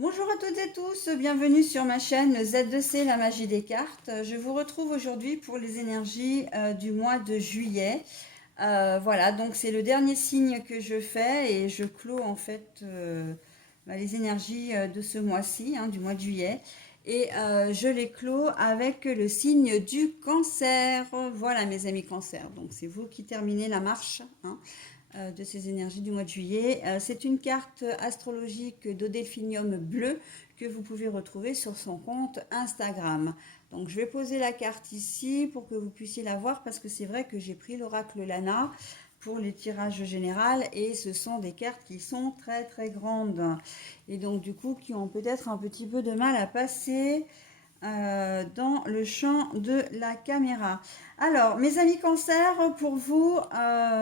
Bonjour à toutes et tous, bienvenue sur ma chaîne Z2C, la magie des cartes. Je vous retrouve aujourd'hui pour les énergies du mois de juillet. Voilà, donc c'est le dernier signe que je fais et je clôt en fait les énergies de ce mois-ci, du mois de juillet. Et je les clôt avec le signe du cancer. Voilà mes amis cancer, donc c'est vous qui terminez la marche. De ces énergies du mois de juillet. C'est une carte astrologique d'Odelphinium bleu que vous pouvez retrouver sur son compte Instagram. Donc je vais poser la carte ici pour que vous puissiez la voir parce que c'est vrai que j'ai pris l'oracle Lana pour les tirages généraux et ce sont des cartes qui sont très très grandes et donc du coup qui ont peut-être un petit peu de mal à passer dans le champ de la caméra. Alors, mes amis cancer, pour vous,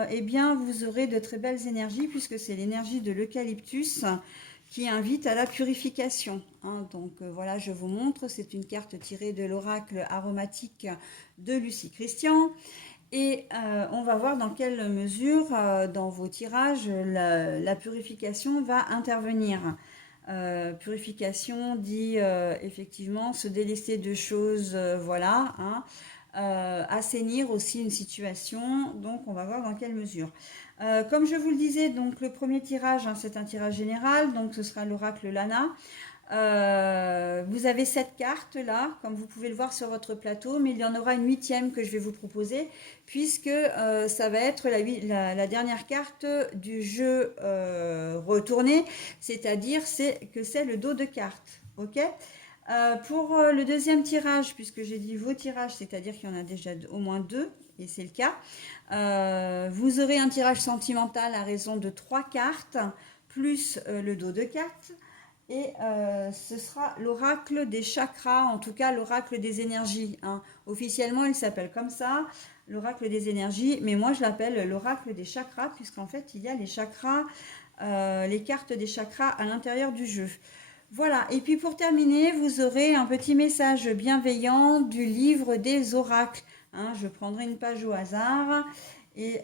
eh bien, vous aurez de très belles énergies puisque c'est l'énergie de l'eucalyptus qui invite à la purification. Donc voilà, je vous montre, c'est une carte tirée de l'oracle aromatique de Lucie Christian. Et on va voir dans quelle mesure, dans vos tirages, la purification va intervenir. Purification dit effectivement se délester de choses, voilà, assainir aussi une situation. Donc, on va voir dans quelle mesure. Comme je vous le disais, donc le premier tirage, c'est un tirage général, donc ce sera l'oracle Lana. Vous avez cette carte là, comme vous pouvez le voir sur votre plateau, mais il y en aura une huitième que je vais vous proposer, puisque ça va être la dernière carte du jeu retourné, c'est-à-dire que c'est le dos de carte. Ok. Pour le deuxième tirage, puisque j'ai dit vos tirages, c'est-à-dire qu'il y en a déjà au moins deux, et c'est le cas, vous aurez un tirage sentimental à raison de 3 cartes, plus le dos de cartes. Et ce sera l'oracle des chakras, en tout cas l'oracle des énergies. Officiellement, il s'appelle comme ça, l'oracle des énergies, mais moi je l'appelle l'oracle des chakras, puisqu'en fait il y a les chakras, les cartes des chakras à l'intérieur du jeu. Voilà, et puis pour terminer, vous aurez un petit message bienveillant du livre des oracles. Je prendrai une page au hasard. Et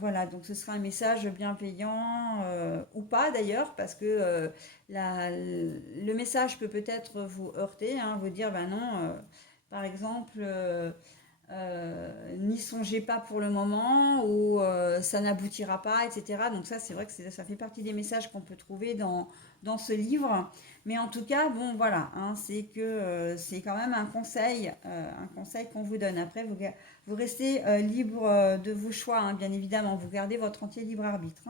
voilà, donc ce sera un message bienveillant ou pas d'ailleurs, parce que le message peut peut-être vous heurter, vous dire, ben non, par exemple, n'y songez pas pour le moment ou ça n'aboutira pas, etc. Donc ça, c'est vrai que ça fait partie des messages qu'on peut trouver dans ce livre. Mais en tout cas, bon, voilà, c'est que c'est quand même un conseil qu'on vous donne. Après, vous restez libre de vos choix, bien évidemment. Vous gardez votre entier libre arbitre.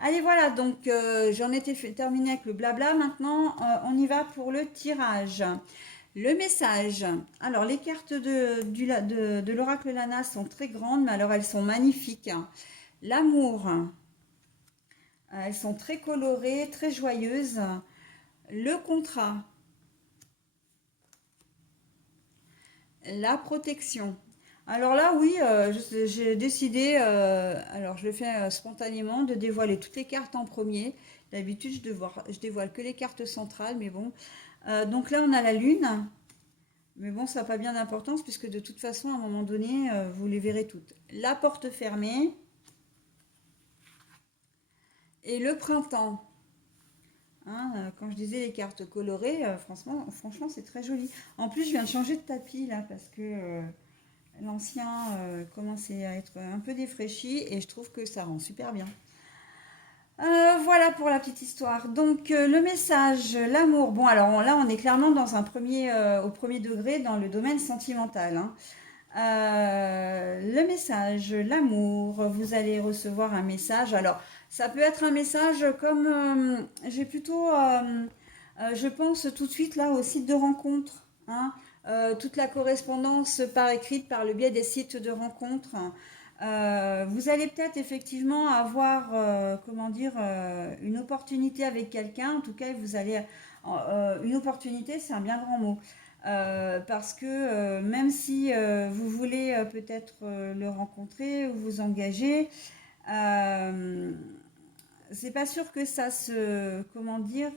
Allez, voilà, donc j'en étais terminé avec le blabla. Maintenant, on y va pour le tirage. Le message. Alors, les cartes de l'oracle Lana sont très grandes, mais alors elles sont magnifiques. L'amour. Elles sont très colorées, très joyeuses. Le contrat. La protection. Alors là, oui, j'ai décidé, alors je le fais spontanément, de dévoiler toutes les cartes en premier. D'habitude, je dévoile que les cartes centrales, mais bon. Donc là, on a la lune. Mais bon, ça n'a pas bien d'importance puisque de toute façon, à un moment donné, vous les verrez toutes. La porte fermée et le printemps. Quand je disais les cartes colorées, franchement, c'est très joli. En plus, je viens de changer de tapis là parce que l'ancien commençait à être un peu défraîchi et je trouve que ça rend super bien. Voilà pour la petite histoire. Donc le message, l'amour. Bon alors là on est clairement dans au premier degré dans le domaine sentimental. Le message, l'amour. Vous allez recevoir un message. Alors ça peut être un message comme j'ai plutôt, je pense tout de suite là au site de rencontre. Toute la correspondance par écrite par le biais des sites de rencontres. Vous allez peut-être effectivement avoir, comment dire, une opportunité avec quelqu'un. En tout cas, vous allez, une opportunité, c'est un bien grand mot. Parce que même si vous voulez peut-être le rencontrer ou vous engager, euh, c'est pas sûr que ça se, comment dire,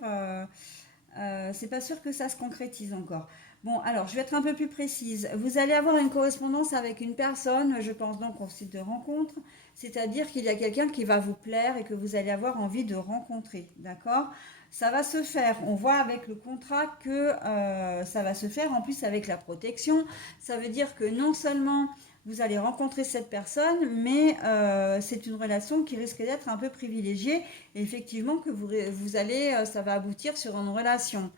c'est pas sûr que ça se concrétise encore. Bon, alors, je vais être un peu plus précise. Vous allez avoir une correspondance avec une personne, je pense donc au site de rencontre, c'est-à-dire qu'il y a quelqu'un qui va vous plaire et que vous allez avoir envie de rencontrer, d'accord? Ça va se faire, on voit avec le contrat que ça va se faire en plus avec la protection. Ça veut dire que non seulement vous allez rencontrer cette personne, mais c'est une relation qui risque d'être un peu privilégiée et effectivement que vous allez, ça va aboutir sur une relation.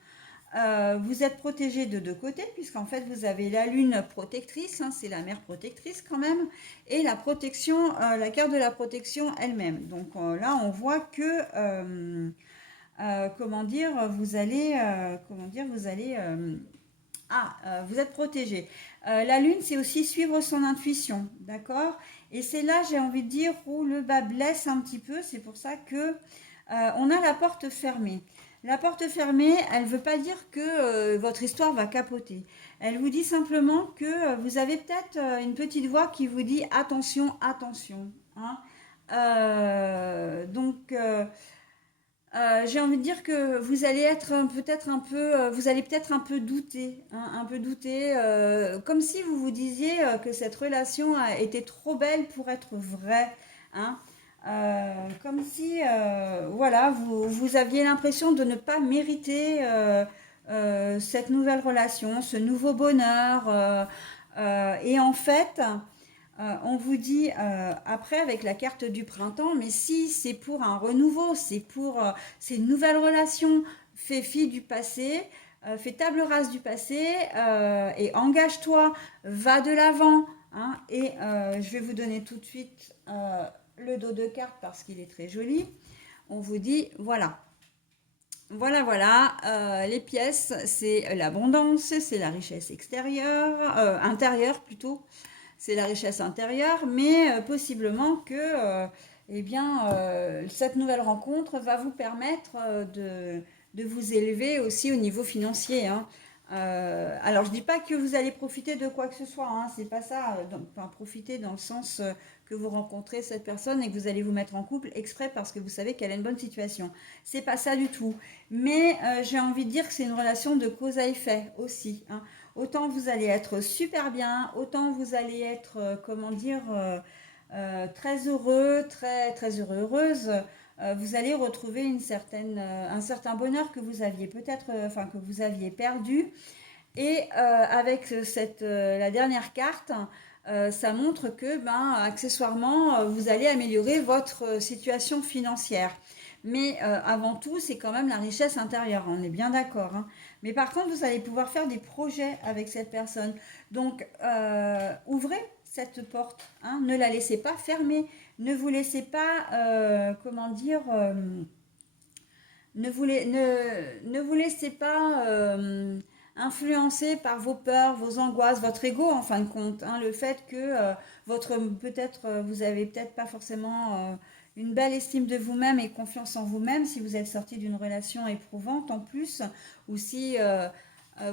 Vous êtes protégé de deux côtés, puisqu'en fait, vous avez la lune protectrice, hein, c'est la mère protectrice quand même, et la protection, la carte de la protection elle-même. Donc là, on voit que, comment dire, vous allez, vous êtes protégé. La lune, c'est aussi suivre son intuition, d'accord? Et c'est là, j'ai envie de dire, où le bas blesse un petit peu. C'est pour ça que on a la porte fermée. La porte fermée, elle ne veut pas dire que votre histoire va capoter. Elle vous dit simplement que vous avez peut-être une petite voix qui vous dit attention, attention, hein. Donc, j'ai envie de dire que vous allez être peut-être un peu, vous allez peut-être un peu douter, hein, un peu douter, comme si vous vous disiez que cette relation était trop belle pour être vraie, hein. Comme si, voilà, vous aviez l'impression de ne pas mériter cette nouvelle relation, ce nouveau bonheur, et en fait, on vous dit après avec la carte du printemps, mais si c'est pour un renouveau, c'est une nouvelle relation, fais fi du passé, fais table rase du passé et engage-toi, va de l'avant, hein. Et je vais vous donner tout de suite le dos de carte parce qu'il est très joli. On vous dit voilà. Voilà, voilà, les pièces, c'est l'abondance, c'est la richesse extérieure, intérieure plutôt, c'est la richesse intérieure, mais possiblement que eh bien, cette nouvelle rencontre va vous permettre de vous élever aussi au niveau financier, hein. Alors, je ne dis pas que vous allez profiter de quoi que ce soit, hein, c'est pas ça, enfin, profiter dans le sens que vous rencontrez cette personne et que vous allez vous mettre en couple exprès parce que vous savez qu'elle a une bonne situation. C'est pas ça du tout. Mais j'ai envie de dire que c'est une relation de cause à effet aussi, hein. Autant vous allez être super bien, autant vous allez être, comment dire, très heureux, très heureux, heureuse. Vous allez retrouver un certain bonheur que vous aviez peut-être, enfin que vous aviez perdu. Et avec la dernière carte, ça montre que, ben, accessoirement, vous allez améliorer votre situation financière. Mais avant tout, c'est quand même la richesse intérieure, on est bien d'accord, hein. Mais par contre, vous allez pouvoir faire des projets avec cette personne. Donc, ouvrez cette porte, hein, ne la laissez pas fermée. Ne vous laissez pas, comment dire, ne vous laissez pas influencer par vos peurs, vos angoisses, votre ego en fin de compte, hein. Le fait que vous avez peut-être pas forcément une belle estime de vous-même et confiance en vous-même si vous êtes sorti d'une relation éprouvante en plus, ou si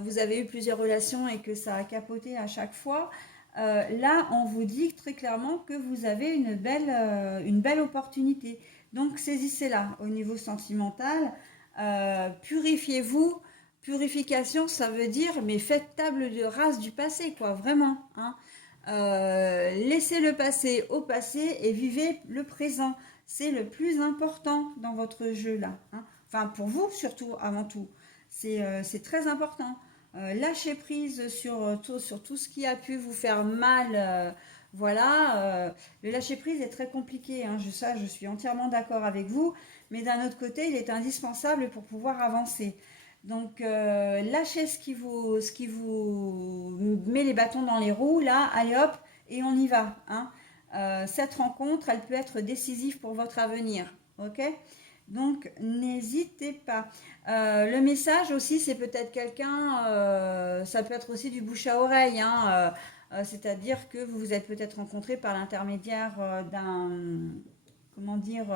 vous avez eu plusieurs relations et que ça a capoté à chaque fois. Là, on vous dit très clairement que vous avez une belle opportunité. Donc saisissez-la au niveau sentimental, purifiez-vous. Purification, ça veut dire, mais faites table de rase du passé, quoi, vraiment, hein. Laissez le passé au passé et vivez le présent. C'est le plus important dans votre jeu là, hein. Enfin, pour vous surtout, avant tout. C'est très important. Lâchez prise sur tout ce qui a pu vous faire mal. Voilà, le lâcher prise est très compliqué, hein, je suis entièrement d'accord avec vous, mais d'un autre côté, il est indispensable pour pouvoir avancer. Donc, lâchez ce qui vous met les bâtons dans les roues, là, allez hop, et on y va, hein. Cette rencontre, elle peut être décisive pour votre avenir, ok? Donc, n'hésitez pas. Le message aussi, c'est peut-être quelqu'un, ça peut être aussi du bouche à oreille, hein, c'est-à-dire que vous vous êtes peut-être rencontré par l'intermédiaire comment dire,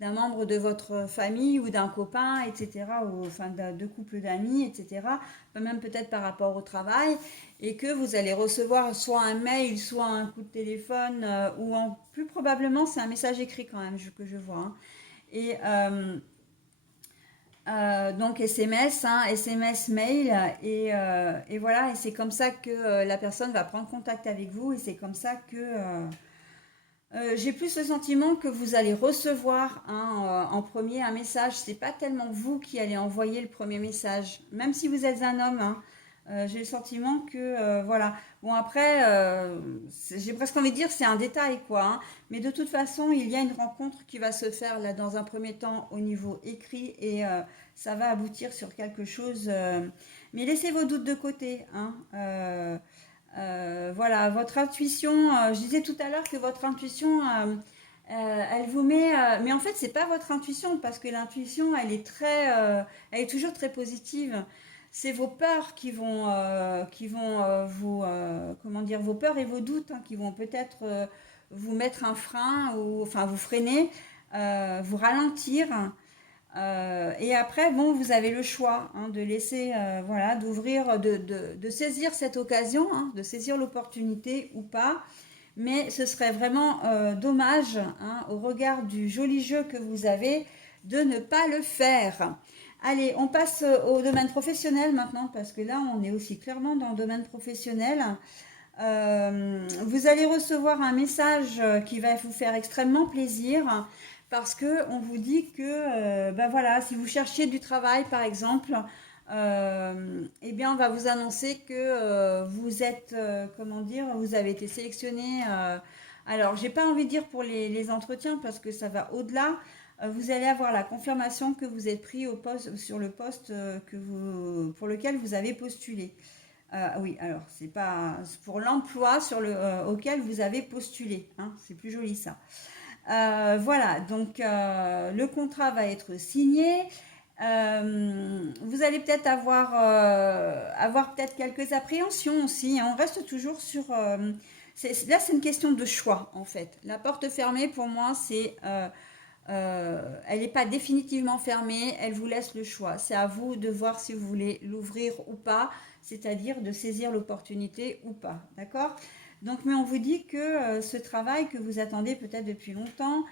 d'un membre de votre famille ou d'un copain, etc., ou enfin de couples d'amis, etc., même peut-être par rapport au travail, et que vous allez recevoir soit un mail, soit un coup de téléphone, plus probablement c'est un message écrit quand même que je vois, hein. Et Donc SMS, hein, SMS, mail, et voilà, et c'est comme ça que la personne va prendre contact avec vous, et c'est comme ça que j'ai plus le sentiment que vous allez recevoir hein, en premier un message. C'est pas tellement vous qui allez envoyer le premier message, même si vous êtes un homme. Hein. J'ai le sentiment que voilà. Bon après, j'ai presque envie de dire c'est un détail quoi. Hein. Mais de toute façon, il y a une rencontre qui va se faire là dans un premier temps au niveau écrit et ça va aboutir sur quelque chose. Mais laissez vos doutes de côté. Hein. Voilà, votre intuition, je disais tout à l'heure que votre intuition, elle vous met, mais en fait, c'est pas votre intuition parce que l'intuition, elle est toujours très positive. C'est vos peurs qui vont vous, comment dire, vos peurs et vos doutes hein, qui vont peut-être vous mettre un frein ou, enfin, vous freiner, vous ralentir. Et après, bon, vous avez le choix hein, de laisser, voilà, d'ouvrir, de saisir cette occasion, hein, de saisir l'opportunité ou pas. Mais ce serait vraiment dommage, hein, au regard du joli jeu que vous avez, de ne pas le faire. Allez, on passe au domaine professionnel maintenant, parce que là, on est aussi clairement dans le domaine professionnel. Vous allez recevoir un message qui va vous faire extrêmement plaisir parce que on vous dit que ben voilà, si vous cherchiez du travail par exemple, eh bien on va vous annoncer que vous êtes comment dire, vous avez été sélectionné. Alors j'ai pas envie de dire pour les entretiens parce que ça va au-delà. Vous allez avoir la confirmation que vous êtes pris au poste, sur le poste pour lequel vous avez postulé. Oui, alors c'est pas c'est pour l'emploi auquel vous avez postulé. Hein, c'est plus joli ça. Voilà, donc le contrat va être signé. Vous allez peut-être avoir peut-être quelques appréhensions aussi. Hein. On reste toujours sur. Là, c'est une question de choix en fait. La porte fermée pour moi, elle n'est pas définitivement fermée, elle vous laisse le choix. C'est à vous de voir si vous voulez l'ouvrir ou pas, c'est-à-dire de saisir l'opportunité ou pas. D'accord? Donc, mais on vous dit que ce travail que vous attendez peut-être depuis longtemps,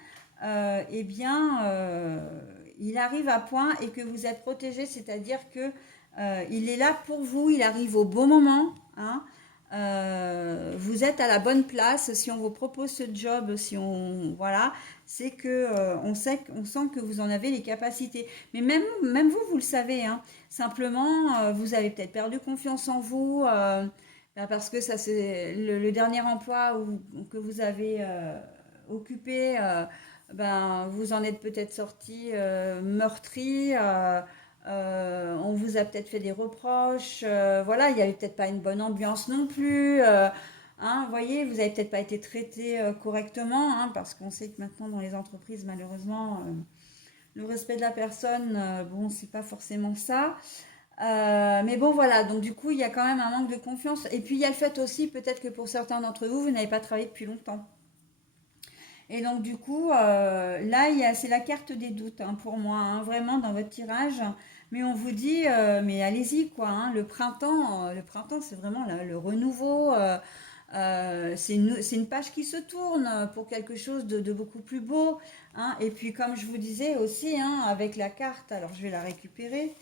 eh bien, il arrive à point et que vous êtes protégé, c'est-à-dire que il est là pour vous, il arrive au bon moment. Hein. Vous êtes à la bonne place. Si on vous propose ce job, si on voilà, c'est que on sent que vous en avez les capacités. Mais même vous, vous le savez. Hein. Simplement, vous avez peut-être perdu confiance en vous parce que ça c'est le dernier emploi que vous avez occupé. Ben, vous en êtes peut-être sorti meurtri. On vous a peut-être fait des reproches. Voilà, il n'y avait peut-être pas une bonne ambiance non plus. Hein, vous voyez, vous n'avez peut-être pas été traité correctement, hein, parce qu'on sait que maintenant dans les entreprises, malheureusement, le respect de la personne, bon, c'est pas forcément ça. Mais bon, voilà, donc du coup, il y a quand même un manque de confiance. Et puis, il y a le fait aussi, peut-être que pour certains d'entre vous, vous n'avez pas travaillé depuis longtemps. Et donc, du coup, là, c'est la carte des doutes hein, pour moi, hein, vraiment dans votre tirage. Mais on vous dit, mais allez-y, quoi. Hein, le printemps, c'est vraiment le renouveau. C'est une page qui se tourne pour quelque chose de beaucoup plus beau. Hein. Et puis, comme je vous disais aussi, hein, avec la carte, alors je vais la récupérer.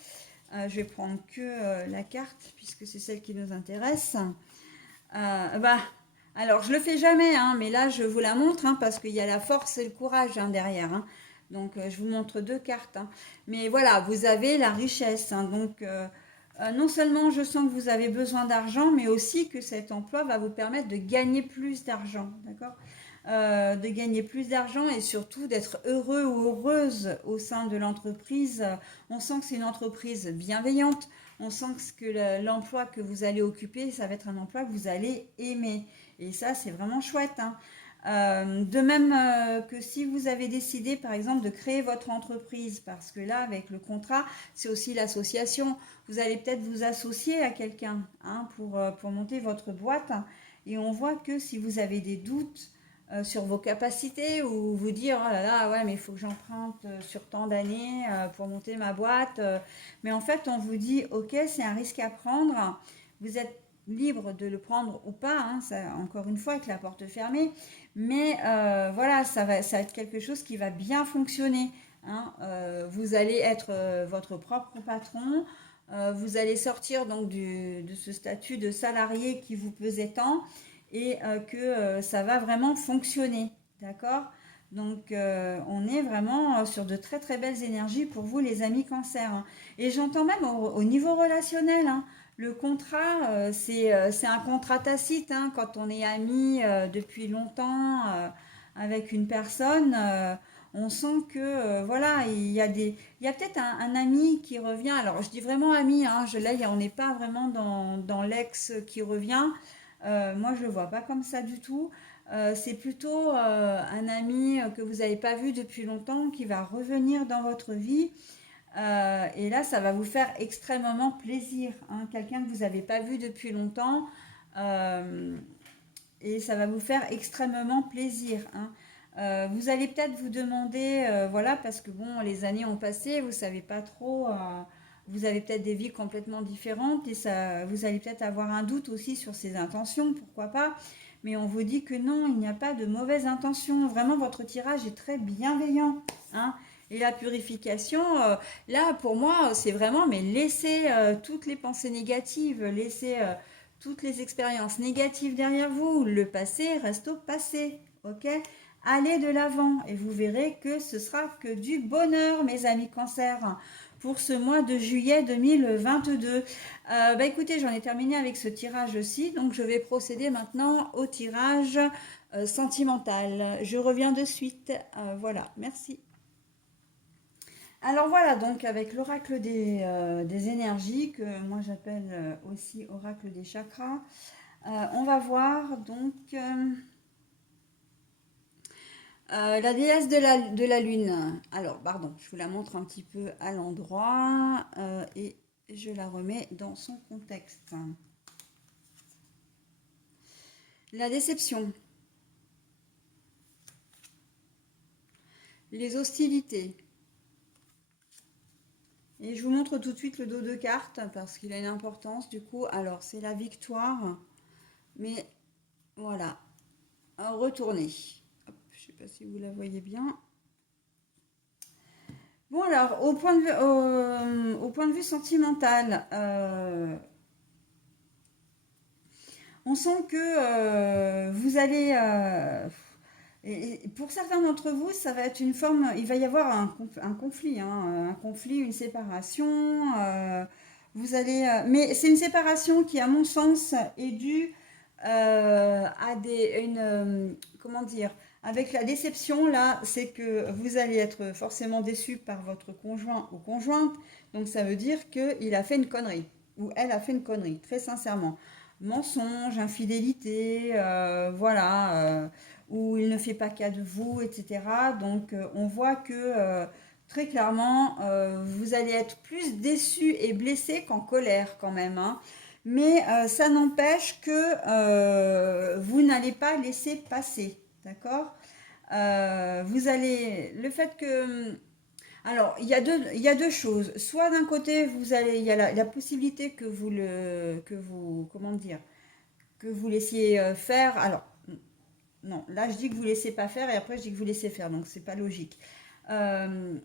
Je vais prendre que la carte, puisque c'est celle qui nous intéresse. Bah, alors, je le fais jamais, hein, mais là, je vous la montre hein, parce qu'il y a la force et le courage hein, derrière. Hein. Donc, je vous montre deux cartes. Hein. Mais voilà, vous avez la richesse. Hein, donc, non seulement je sens que vous avez besoin d'argent, mais aussi que cet emploi va vous permettre de gagner plus d'argent. D'accord de gagner plus d'argent et surtout d'être heureux ou heureuse au sein de l'entreprise. On sent que c'est une entreprise bienveillante. On sent que l'emploi que vous allez occuper, ça va être un emploi que vous allez aimer. Et ça, c'est vraiment chouette. Hein. De même que si vous avez décidé, par exemple, de créer votre entreprise, parce que là, avec le contrat, c'est aussi l'association. Vous allez peut-être vous associer à quelqu'un hein, pour monter votre boîte. Et on voit que si vous avez des doutes, sur vos capacités ou vous dire oh là là ouais mais il faut que j'emprunte sur tant d'années pour monter ma boîte mais en fait on vous dit ok c'est un risque à prendre vous êtes libre de le prendre ou pas hein, ça, encore une fois avec la porte fermée mais voilà ça va être quelque chose qui va bien fonctionner hein. Vous allez être votre propre patron. Vous allez sortir donc de ce statut de salarié qui vous pesait tant et que ça va vraiment fonctionner. D'accord? Donc, on est vraiment sur de très très belles énergies pour vous, les amis cancer, hein. Et j'entends même au niveau relationnel, hein. Le contrat, c'est un contrat tacite, hein, quand on est ami depuis longtemps avec une personne. On sent que voilà, il y a peut-être un ami qui revient. Alors, je dis vraiment ami, hein, là, on n'est pas vraiment dans l'ex qui revient. Moi, je le vois pas comme ça du tout. C'est plutôt un ami que vous n'avez pas vu depuis longtemps qui va revenir dans votre vie. Et là, ça va vous faire extrêmement plaisir, hein. Quelqu'un que vous n'avez pas vu depuis longtemps. euh, et ça va vous faire extrêmement plaisir, hein. Vous allez peut-être vous demander, voilà, parce que bon, les années ont passé, vous savez pas trop, vous avez peut-être des vies complètement différentes et ça, vous allez peut-être avoir un doute aussi sur ses intentions, pourquoi pas. Mais on vous dit que non, il n'y a pas de mauvaise intention. Vraiment, votre tirage est très bienveillant, hein. Et la purification, là, pour moi, c'est vraiment, mais laissez toutes les pensées négatives, laissez toutes les expériences négatives derrière vous. Le passé reste au passé, ok? Allez de l'avant et vous verrez que ce sera que du bonheur, mes amis cancer, pour ce mois de juillet 2022. Écoutez, j'en ai terminé avec ce tirage aussi, donc je vais procéder maintenant au tirage sentimental. Je reviens de suite. Voilà, merci. Alors voilà, donc avec l'oracle des énergies, que moi j'appelle aussi oracle des chakras, on va voir donc la déesse de la lune. Alors, pardon, je vous la montre un petit peu à l'endroit et je la remets dans son contexte. La déception, les hostilités. Et je vous montre tout de suite le dos de cartes parce qu'il a une importance du coup. Alors, c'est la victoire, mais voilà, retourner. Hop, je ne sais pas si vous la voyez bien. Bon alors, au point de vue sentimental, on sent que vous allez... et pour certains d'entre vous, ça va être une forme... Il va y avoir un conflit, hein, un conflit, une séparation. Vous allez... mais c'est une séparation qui, à mon sens, est due à comment dire? Avec la déception, là, c'est que vous allez être forcément déçu par votre conjoint ou conjointe. Donc, ça veut dire qu'il a fait une connerie. Ou elle a fait une connerie, très sincèrement. Mensonge, infidélité, voilà, où il ne fait pas cas de vous, etc. Donc on voit que très clairement, vous allez être plus déçu et blessé qu'en colère quand même, hein. Mais ça n'empêche que vous n'allez pas laisser passer, d'accord? Vous allez, le fait que alors, il y a deux choses. Soit d'un côté, il y a la possibilité que vous, comment dire, que vous laissiez faire. Alors, non, là je dis que vous laissez pas faire et après je dis que vous laissez faire, donc c'est pas logique. Euh,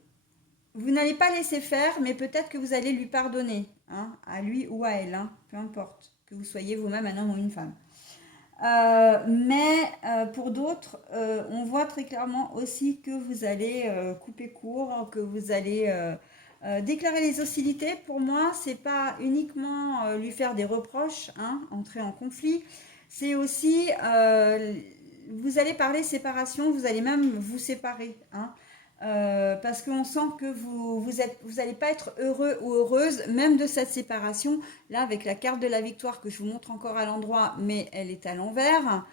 vous n'allez pas laisser faire, mais peut-être que vous allez lui pardonner, hein, à lui ou à elle, hein, peu importe, que vous soyez vous-même un homme ou une femme. Mais pour d'autres, on voit très clairement aussi que vous allez couper court, que vous allez déclarer les hostilités. Pour moi, c'est pas uniquement lui faire des reproches, hein, entrer en conflit. C'est aussi, vous allez parler séparation, vous allez même vous séparer, hein. Parce qu'on sent que vous n'allez pas être heureux ou heureuse, même de cette séparation. Là, avec la carte de la victoire que je vous montre encore à l'endroit, mais elle est à l'envers,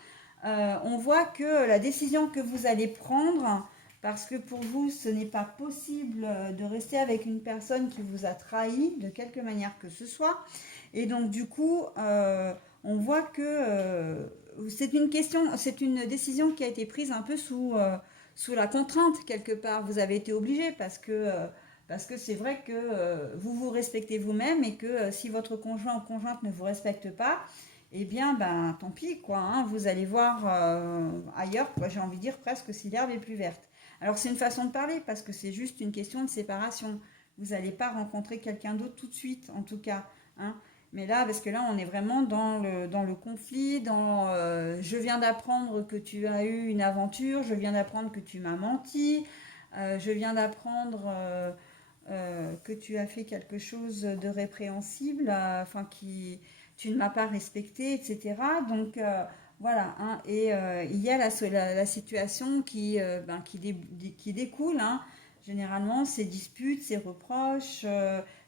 on voit que la décision que vous allez prendre, parce que pour vous, ce n'est pas possible de rester avec une personne qui vous a trahi de quelque manière que ce soit. Et donc, du coup, on voit que c'est une décision qui a été prise un peu sous la contrainte quelque part. Vous avez été obligé parce que c'est vrai que vous vous respectez vous-même et que si votre conjoint ou conjointe ne vous respecte pas, eh bien, ben, tant pis, quoi, hein, vous allez voir ailleurs, quoi, j'ai envie de dire presque si l'herbe est plus verte. Alors c'est une façon de parler parce que c'est juste une question de séparation. Vous n'allez pas rencontrer quelqu'un d'autre tout de suite, en tout cas, hein. Mais là, parce que là, on est vraiment dans le conflit, dans je viens d'apprendre que tu as eu une aventure, je viens d'apprendre que tu m'as menti, je viens d'apprendre que tu as fait quelque chose de répréhensible, enfin qui tu ne m'as pas respecté, etc. Donc voilà, hein. Et il y a la situation qui découle, hein. Généralement, ces disputes, ces reproches,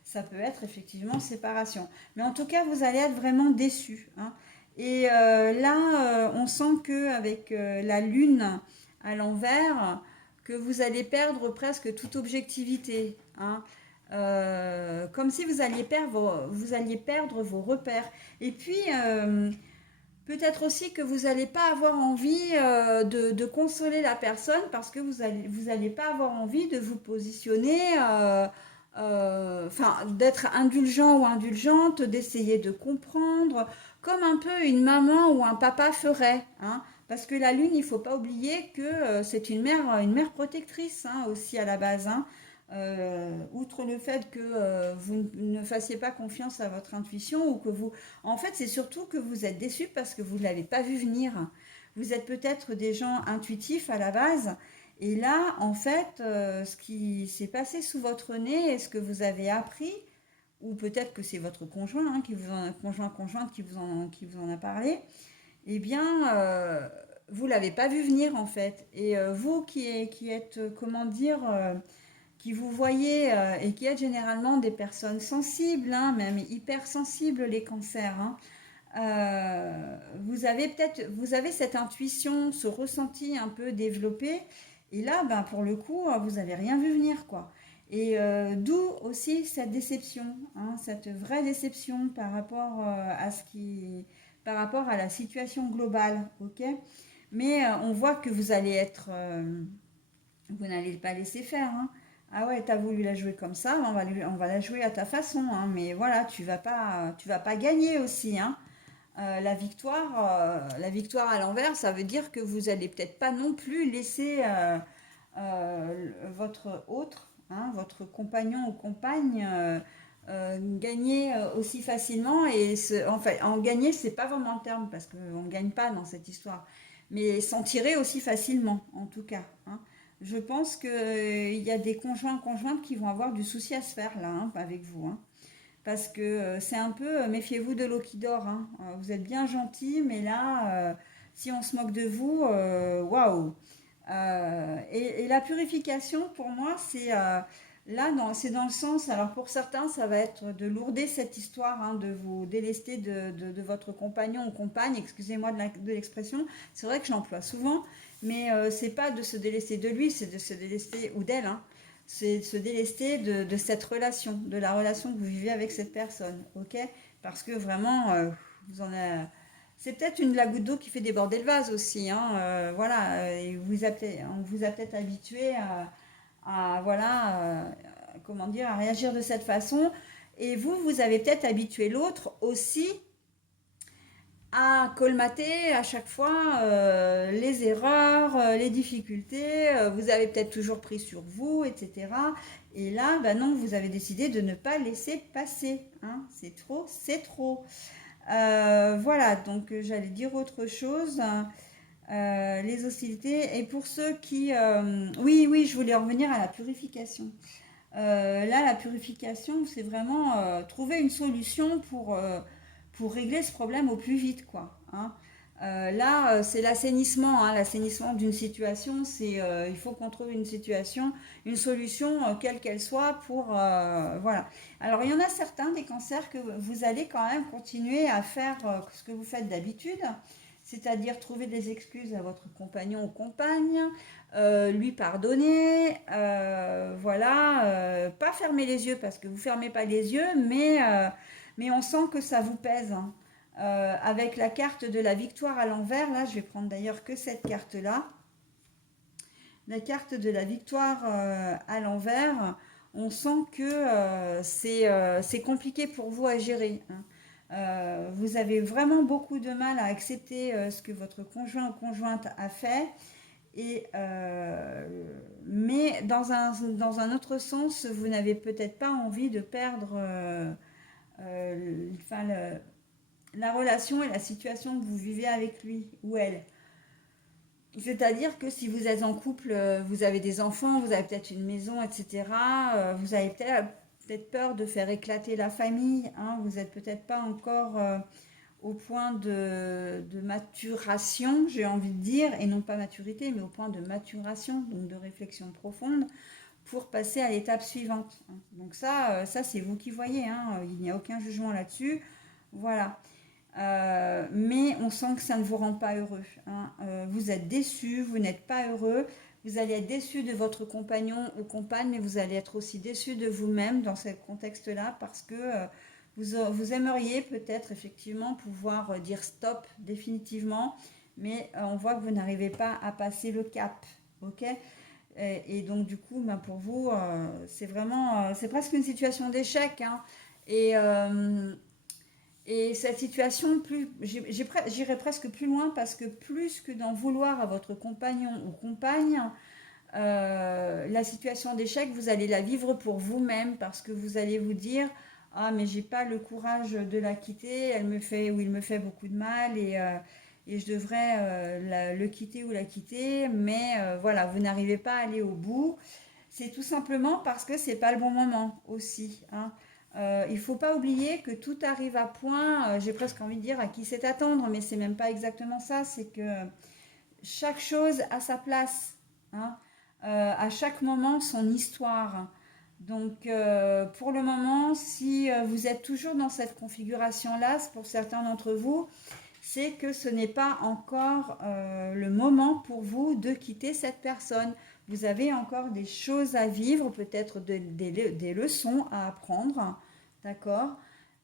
ça peut être effectivement séparation. Mais en tout cas, vous allez être vraiment déçus, hein. Et là, on sent que avec la lune à l'envers, que vous allez perdre presque toute objectivité, hein. Comme si vous alliez perdre vos repères. Et puis, peut-être aussi que vous n'allez pas avoir envie de consoler la personne parce que vous allez pas avoir envie de vous positionner, enfin, d'être indulgent ou indulgente, d'essayer de comprendre, comme un peu une maman ou un papa ferait, hein. Parce que la lune, il faut pas oublier que c'est une mère protectrice, hein, aussi à la base, hein. Outre le fait que vous ne fassiez pas confiance à votre intuition ou que vous... En fait, c'est surtout que vous êtes déçu parce que vous ne l'avez pas vu venir. Vous êtes peut-être des gens intuitifs à la base. Et là, en fait, ce qui s'est passé sous votre nez et ce que vous avez appris, ou peut-être que c'est votre conjoint, hein, conjointe qui vous en a parlé, eh bien, vous l'avez pas vu venir en fait. Et vous qui êtes, comment dire, qui vous voyez et qui êtes généralement des personnes sensibles, hein, même hyper sensibles les cancers, hein, vous avez cette intuition, ce ressenti un peu développé, et là, ben, pour le coup, vous n'avez rien vu venir, quoi. Et d'où aussi cette déception, hein, cette vraie déception par rapport à la situation globale, ok. Mais on voit que vous n'allez pas laisser faire, hein. Ah ouais, t'as voulu la jouer comme ça, on va la jouer à ta façon, hein. Mais voilà, tu vas pas gagner aussi, hein. La victoire à l'envers, ça veut dire que vous allez peut-être pas non plus laisser votre autre, hein, votre compagnon ou compagne gagner aussi facilement. Et en fait, en gagner, c'est pas vraiment le terme parce qu'on ne gagne pas dans cette histoire, mais s'en tirer aussi facilement, en tout cas, hein. Je pense qu'il y a des conjointes qui vont avoir du souci à se faire là, hein, avec vous, hein. Parce que c'est un peu, méfiez-vous de l'eau qui dort, hein. Vous êtes bien gentil, mais là, si on se moque de vous, waouh. Et la purification, pour moi, c'est dans le sens, alors pour certains, ça va être de lourder cette histoire, hein, de vous délester de votre compagnon ou compagne, excusez-moi de l'expression, c'est vrai que je l'emploie souvent, mais c'est pas de se délester de lui, c'est de se délester, ou d'elle, hein, c'est de se délester de cette relation, de la relation que vous vivez avec cette personne, ok? Parce que vraiment, vous en avez... C'est peut-être la goutte d'eau qui fait déborder le vase aussi, hein, voilà, et on vous a peut-être habitué voilà, comment dire, à réagir de cette façon, et vous avez peut-être habitué l'autre aussi à colmater à chaque fois les erreurs, les difficultés. Vous avez peut-être toujours pris sur vous, etc. Et là, ben non, vous avez décidé de ne pas laisser passer, hein. C'est trop, c'est trop. Voilà, donc j'allais dire autre chose. Les hostilités. Et pour ceux qui... oui, oui, je voulais en revenir à la purification. Là, la purification, c'est vraiment trouver une solution pour régler ce problème au plus vite, quoi, hein. Là, c'est l'assainissement, hein, l'assainissement d'une situation. Il faut qu'on trouve une solution, quelle qu'elle soit, pour voilà. Alors, il y en a certains des cancers que vous allez quand même continuer à faire ce que vous faites d'habitude, c'est-à-dire trouver des excuses à votre compagnon ou compagne, lui pardonner, voilà, pas fermer les yeux parce que vous fermez pas les yeux, mais on sent que ça vous pèse, hein. Avec la carte de la victoire à l'envers, là je vais prendre d'ailleurs que cette carte-là, la carte de la victoire à l'envers, on sent que c'est compliqué pour vous à gérer, hein. Vous avez vraiment beaucoup de mal à accepter ce que votre conjoint ou conjointe a fait. Mais dans un autre sens, vous n'avez peut-être pas envie de perdre enfin, la relation et la situation que vous vivez avec lui ou elle. C'est-à-dire que si vous êtes en couple, vous avez des enfants, vous avez peut-être une maison, etc. Vous avez peut-être peur de faire éclater la famille, hein, vous n'êtes peut-être pas encore au point de maturation, j'ai envie de dire, et non pas maturité, mais au point de maturation, donc de réflexion profonde, pour passer à l'étape suivante. Donc ça c'est vous qui voyez, hein, il n'y a aucun jugement là-dessus. Voilà. Mais on sent que ça ne vous rend pas heureux, hein. Vous êtes déçu, vous n'êtes pas heureux, vous allez être déçu de votre compagnon ou compagne, mais vous allez être aussi déçu de vous-même dans ce contexte-là parce que vous aimeriez peut-être effectivement pouvoir dire stop définitivement, mais on voit que vous n'arrivez pas à passer le cap, ok? Et donc du coup, ben, pour vous, c'est vraiment, c'est presque une situation d'échec, hein. Et, euh, et cette situation, j'irai presque plus loin parce que plus que d'en vouloir à votre compagnon ou compagne, la situation d'échec, vous allez la vivre pour vous-même parce que vous allez vous dire, ah mais j'ai pas le courage de la quitter, elle me fait ou il me fait beaucoup de mal et je devrais le quitter ou la quitter, mais voilà, vous n'arrivez pas à aller au bout. C'est tout simplement parce que c'est pas le bon moment aussi, hein. Il ne faut pas oublier que tout arrive à point, j'ai presque envie de dire à qui c'est attendre, mais c'est même pas exactement ça, c'est que chaque chose a sa place, hein. À chaque moment son histoire. Donc pour le moment, si vous êtes toujours dans cette configuration-là, pour certains d'entre vous, c'est que ce n'est pas encore le moment pour vous de quitter cette personne. Vous avez encore des choses à vivre, peut-être des leçons à apprendre, d'accord?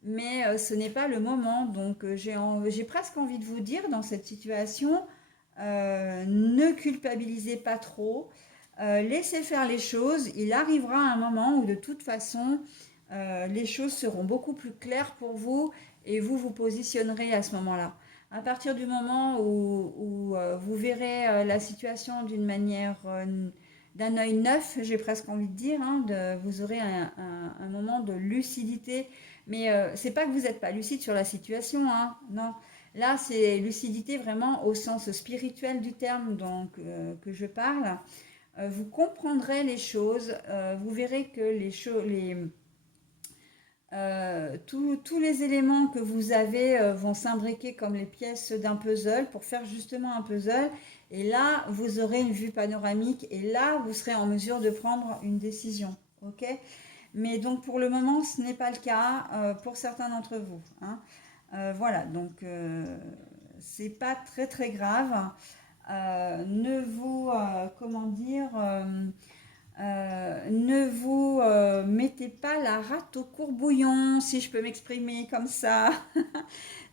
Mais ce n'est pas le moment. Donc j'ai presque envie de vous dire dans cette situation, ne culpabilisez pas trop, laissez faire les choses. Il arrivera un moment où de toute façon, les choses seront beaucoup plus claires pour vous et vous vous positionnerez à ce moment-là. À partir du moment où vous verrez la situation d'une manière, d'un œil neuf, j'ai presque envie de dire, hein, vous aurez un moment de lucidité. Mais c'est pas que vous n'êtes pas lucide sur la situation, hein, non. Là, c'est lucidité vraiment au sens spirituel du terme donc, que je parle. Vous comprendrez les choses, vous verrez que tous les éléments que vous avez vont s'imbriquer comme les pièces d'un puzzle pour faire justement un puzzle. Et là, vous aurez une vue panoramique et là, vous serez en mesure de prendre une décision. Ok? Mais donc pour le moment, ce n'est pas le cas pour certains d'entre vous, hein. Voilà, donc c'est pas très très grave. Ne vous, comment dire, ne vous mettez pas la rate au courbouillon, si je peux m'exprimer comme ça.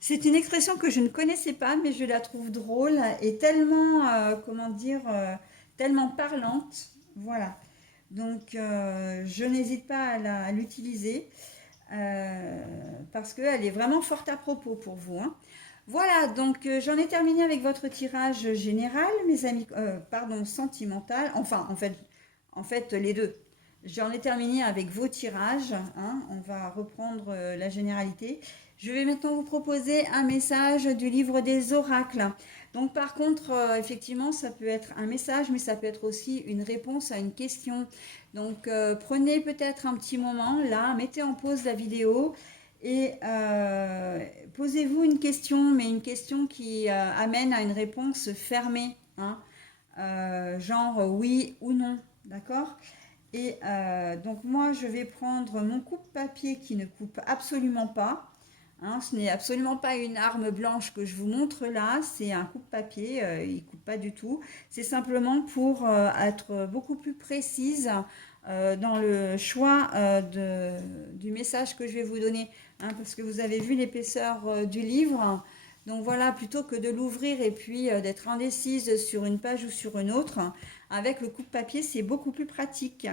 C'est une expression que je ne connaissais pas, mais je la trouve drôle et tellement, comment dire, tellement parlante. Voilà. Donc, je n'hésite pas à l'utiliser parce qu'elle est vraiment forte à propos pour vous, hein. Voilà, donc j'en ai terminé avec votre tirage général, mes amis, pardon, sentimental, enfin, en fait, les deux. J'en ai terminé avec vos tirages, hein, on va reprendre la généralité. Je vais maintenant vous proposer un message du livre des oracles. Donc par contre, effectivement, ça peut être un message, mais ça peut être aussi une réponse à une question. Donc prenez peut-être un petit moment, là, mettez en pause la vidéo et posez-vous une question, mais une question qui amène à une réponse fermée, hein, genre oui ou non, d'accord? Et donc moi, je vais prendre mon coupe-papier qui ne coupe absolument pas, hein, ce n'est absolument pas une arme blanche que je vous montre là, c'est un coupe-papier, il ne coupe pas du tout. C'est simplement pour être beaucoup plus précise dans le choix du message que je vais vous donner, hein, parce que vous avez vu l'épaisseur du livre. Donc voilà, plutôt que de l'ouvrir et puis d'être indécise sur une page ou sur une autre, avec le coupe-papier, c'est beaucoup plus pratique.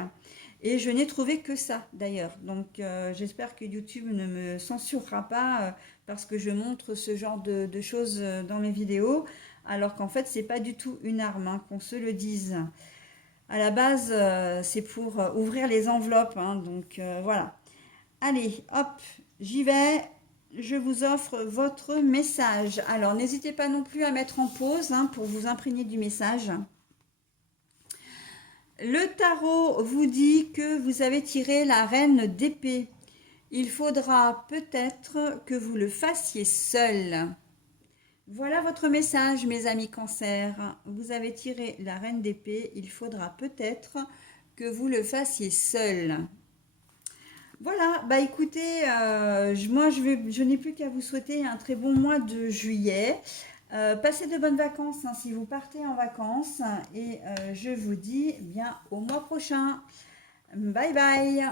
Et je n'ai trouvé que ça d'ailleurs. Donc j'espère que YouTube ne me censurera pas parce que je montre ce genre de choses dans mes vidéos. alors qu'en fait, c'est pas du tout une arme, hein, qu'on se le dise. À la base, c'est pour ouvrir les enveloppes, hein, donc voilà. Allez, hop, j'y vais. Je vous offre votre message. Alors, n'hésitez pas non plus à mettre en pause, hein, pour vous imprégner du message. Le tarot vous dit que vous avez tiré la reine d'épée. Il faudra peut-être que vous le fassiez seul. Voilà votre message, mes amis cancer. Vous avez tiré la reine d'épée. Il faudra peut-être que vous le fassiez seul. Voilà, bah écoutez, moi je n'ai plus qu'à vous souhaiter un très bon mois de juillet. Passez de bonnes vacances, hein, si vous partez en vacances. Et je vous dis bien au mois prochain. Bye bye.